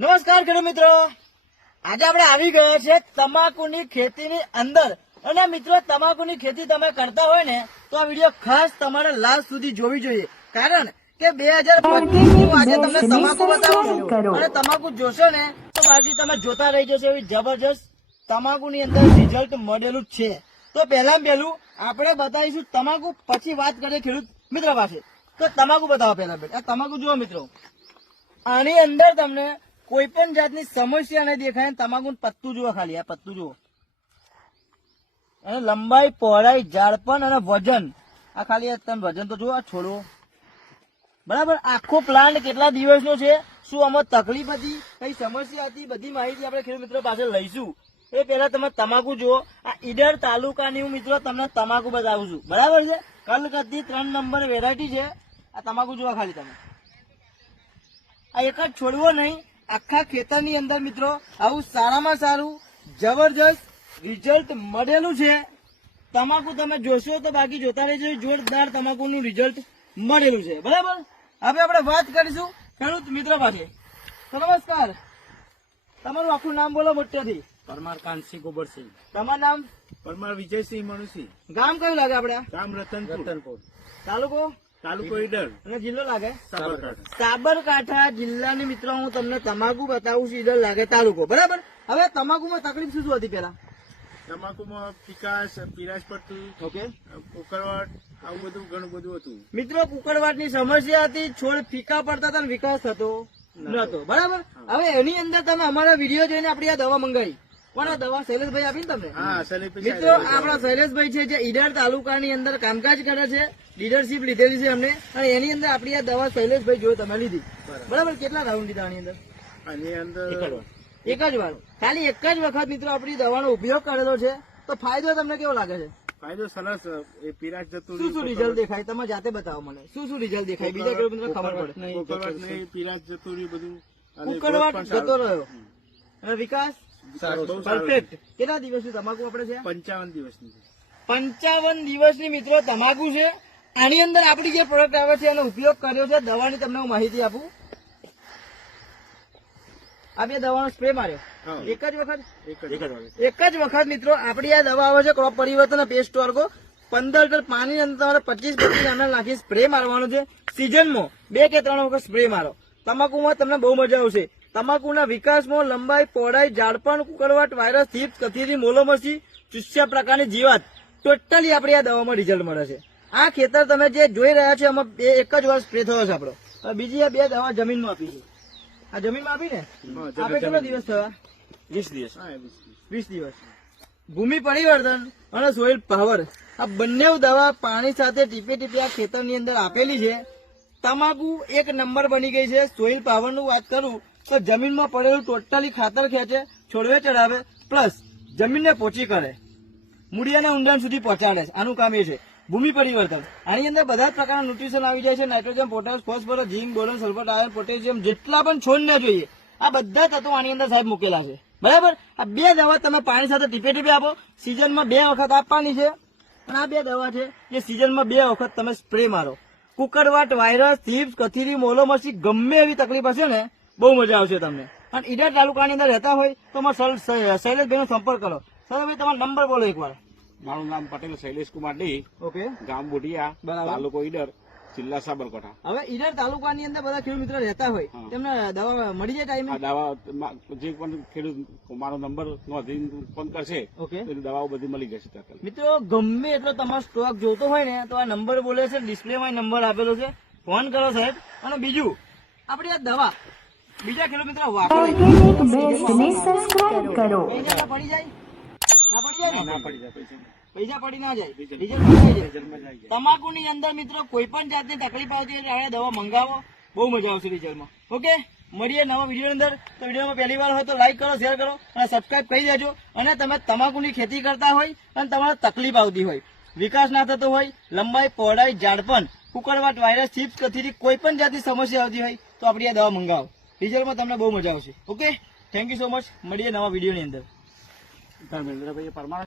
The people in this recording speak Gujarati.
નમસ્કાર ખેડૂત મિત્રો, આજે આપણે આવી ગયા છે તમાકુની ખેતીની અંદર. અને મિત્રો, તમાકુની ખેતી તમે કરતા હોય ને તો આ વિડીયો ખાસ તમારે લાસ્ટ સુધી જોવી જોઈએ, કારણ કે 2025 આજે તમને તમાકુ બતાવું છું. અને તમાકુ જોશો ને તો બાકી તમે જોતા રહી જશો. એવી જબરજસ્ત તમાકુની અંદર રિઝલ્ટ મળેલું જ છે. તો પહેલા પહેલું આપણે બતાવીશું તમાકુ, પછી વાત કરીએ ખેડૂત મિત્ર પાસે. તો તમાકુ બતાવો પહેલા. આ તમાકુ જુઓ મિત્રો, આની અંદર તમને કોઈ પણ જાતની સમસ્યા નહીં દેખાય. તમાકુ પત્તું જુઓ, ખાલી આ પત્તું જુઓ, અને લંબાઈ, પહોળાઈ, ઝાડપણ અને વજન. આ ખાલી તમે વજન તો જુઓ, આ છોડવો બરાબર. આખો પ્લાન્ટ કેટલા દિવસનો છે, શું આમાં તકલીફ હતી, કઈ સમસ્યા હતી, બધી માહિતી આપણે ખેડૂત મિત્રો પાસે લઈશું. એ પહેલા તમે તમાકુ જુઓ. આ ઈડર તાલુકાની હું મિત્રો તમને તમાકુ બતાવું છું, બરાબર છે. કલકત્તી 3 નંબર વેરાયટી છે. આ તમાકુ જુઓ ખાલી તમે. આ એક જ છોડવો નહીં, આખા ખેતરની અંદર મિત્રો આવું સારામાં સારું જબરજસ્ત રિઝલ્ટ મળેલું છે. તમાકુ તમે જોશો તો બાકી જોતા રહેજો, જોરદાર તમાકુનું રિઝલ્ટ મળેલું છે, બરાબર. હવે આપણે વાત કરીશું ખેડૂત મિત્ર પાસે. તો નમસ્કાર, તમારું આખું નામ બોલો મોટેથી. પરમાર કાનસિંહ ગોબરસિંહ. તમારું નામ? પરમાર વિજયસિંહ મનુસિંહ. ગામ કયું લાગે આપણે? ગામ રતનપુર. તાલુકો? તાલુકો ઈડર. અને જિલ્લો લાગે સાબરકાંઠા. સાબરકાંઠા જિલ્લાની મિત્રો હું તમને તમાકુ બતાવું છું. ઈડર લાગે તાલુકો, બરાબર. હવે તમાકુમાં તકલીફ શું શું હતી પેલા? તમાકુમાં પીકાશ, પીરાશ પડતું, ઓકે, ઉકળવાટ, આવું બધું ઘણું બધું હતું. મિત્રો કુકરવાટની સમસ્યા હતી, છોડ ફીકા પડતા હતા, વિકાસ થતો નતો, બરાબર. હવે એની અંદર તમે અમારા વિડીયો જોઈને આપણી આ દવા મંગાવી. પણ આ દવા શૈલેષભાઈ આપી ને તમને? હા, સલીમ મિત્રો આપણા શૈલેષભાઈ છે જે ઈડર તાલુકાની અંદર કામકાજ કરે છે, લીડરશીપ લીધેલી છે અમને. અને એની અંદર આપણી આ દવા શૈલેષભાઈ જોઈ તમે લીધી, બરાબર. કેટલા રાઉન્ડ લીધા આની અંદર? આની અંદર એક જ વાર, ખાલી એક જ વખત મિત્રો આપણી દવાનો ઉપયોગ કરેલો છે. તો ફાયદો તમને કેવો લાગે છે? ફાયદો સરસ. એ પીરાશ જતું શું શું રિઝલ્ટ દેખાય? તમે જાતે બતાવો મને, શું શું રિઝલ્ટ દેખાય, બીજા કોઈ મિત્રો ખબર પડે. ઉકળવાટ નહીં, પીરાશ જતું રહ્યું બધું. અને ઉકળવાટ growth પણ જતો સારું. રહ્યો અને વિકાસ બહુ સારું. પરફેક્ટ. કેટલા દિવસની તમાકુ આપણે છે? 55 દિવસની. 55 દિવસની મિત્રો તમાકુ છે. આની અંદર આપણી જે પ્રોડક્ટ આવે છે એનો ઉપયોગ કર્યો છે. દવાની તમને હું માહિતી આપું. આ બે દવાનો સ્પ્રે માર્યો હા. એક જ વખત. એક જ વખત મિત્રો આપણી આ દવા આવે છે ક્રોપ પરિવર્તન પેસ્ટ વર્ગો. 15 લીટર પાણી અંદર તમારે 25 ml નાખી સ્પ્રે મારવાનો છે. સિઝનમાં 2 કે 3 વખત સ્પ્રે મારો. તમાકુમાં તમને બહુ મજા આવશે. તમાકુના વિકાસમાં લંબાઈ, પહોળાઈ, ઝાડપણ, કુકરવાટ, વાયરસ, થીપ, કથીરી, મોલોમસી, ચૂસ્યા પ્રકારની જીવાત, ટોટલી આપણી આ દવામાં રિઝલ્ટ મળે છે. આ ખેતર તમે જે જોઈ રહ્યા છો એમાં એક જ વાર સ્પ્રે થયો છે આપણો. હવે બીજી આ 2 દવા જમીનમાં આપી છે. આ જમીનમાં આપી ને આપણે કેટલા દિવસ થયા? 20 દિવસ. હા, 20 દિવસ. ભૂમિ પરિવર્તન અને સોઇલ પાવર, આ બંને દવા પાણી સાથે ટીપે ટીપે આ ખેતરની અંદર આપેલી છે. તમાકુ એક નંબર બની ગઈ છે. સોઇલ પાવર નું વાત કરું તો જમીનમાં પડેલું ટોટલી ખાતર ખેંચે, છોડવે ચડાવે, પ્લસ જમીનને પોચી કરે, મૂળિયાને ઊંડાણ સુધી પહોંચાડે છે. આનું કામ એ છે. ભૂમિ પરિવર્તન, આની અંદર બધા જ પ્રકારના ન્યુટ્રિશન આવી જાય છે. નાઇટ્રોજન, પોટાશ, ફોસ્ફરસ, ઝીંક, બોરોન, સલ્ફર, આયર્ન, પોટેશિયમ, જેટલા પણ છોડને જોઈએ આ બધા તત્વો આની અંદર સાહેબ મૂકેલા છે, બરાબર. આ 2 દવા તમે પાણી સાથે ટીપે ટીપે આપો. સિઝનમાં 2 વખત આપવાની છે. અને આ 2 દવા છે જે સિઝનમાં 2 વખત તમે સ્પ્રે મારો. કુકરવાટ, વાયરસ, થીપ્સ, કથીરી, મોલોમસી, ગમે એવી તકલીફ હશે ને બહુ મજા આવશે તમને. અને ઈડર તાલુકાની અંદર રહેતા હોય તો શૈલેષભાઈ નો સંપર્ક કરો. શૈલેષભાઈ તમારો નંબર બોલો એકવાર. મારું નામ પટેલ શૈલેષ કુમાર ડી, ઓકે, ગામ બુઢિયા, બરાબર. તાલુકો ઈડર, જિલ્લા સાબરકાંઠા. હવે ઈડર તાલુકાની અંદર બધા ખેડૂત મિત્રો રહેતા હોય હા. તેમને દવા મળી જાય ટાઈમે? આ દવા જે પણ ખેડૂત મારો નંબર નોંધીને ફોન કરશે ઓકે, તો દવાઓ બધી મળી જશે તાત્કાલિક. મિત્રો ગમે એટલો તમારો સ્ટોક જોતો હોય ને તો આ નંબર બોલે છે, ડિસ્પ્લેમાં નંબર આપેલો છે, ફોન કરો સાહેબ. અને બીજું આપણી આ દવા બીજા ખેડૂત મિત્રો વાપરે સબસ્ક્રાઇબ કરો. પૈસા ના પડી જાય? ના પડી જાય ને? ના પડી જાય પૈસા. પૈસા પડી ના જાય, રિઝલ્ટ રિઝલ્ટ મળી જાય. રિઝલ્ટમાં જ આવી જાય. તમાકુની અંદર મિત્રો કોઈ પણ જાતની તકલીફ આવતી હોય તો આ દવા મંગાવો, બહુ મજા આવશે રિઝલ્ટમાં. ઓકે, મળીએ નવા વિડીયો અંદર. તો વિડીયોમાં પહેલી વાર હોય તો લાઈક કરો, શેર કરો અને સબસ્ક્રાઇબ કરી દેજો. અને તમે તમાકુની ખેતી કરતા હોય અને તમારે તકલીફ આવતી હોય, વિકાસ ના થતો હોય, લંબાઈ, પહોળાઈ, ઝાડપણ, કુકરવાટ, વાયરસ, થીપ્સ, કથીરી, કોઈ પણ જાતની સમસ્યા આવતી હોય તો આપણી આ દવા મંગાવો. રિઝલ્ટમાં તમને બહુ મજા આવશે. Okay, thank you so much. મળીએ નવા વિડીયોની અંદર. ધર્મેન્દ્રભાઈ પરમાર.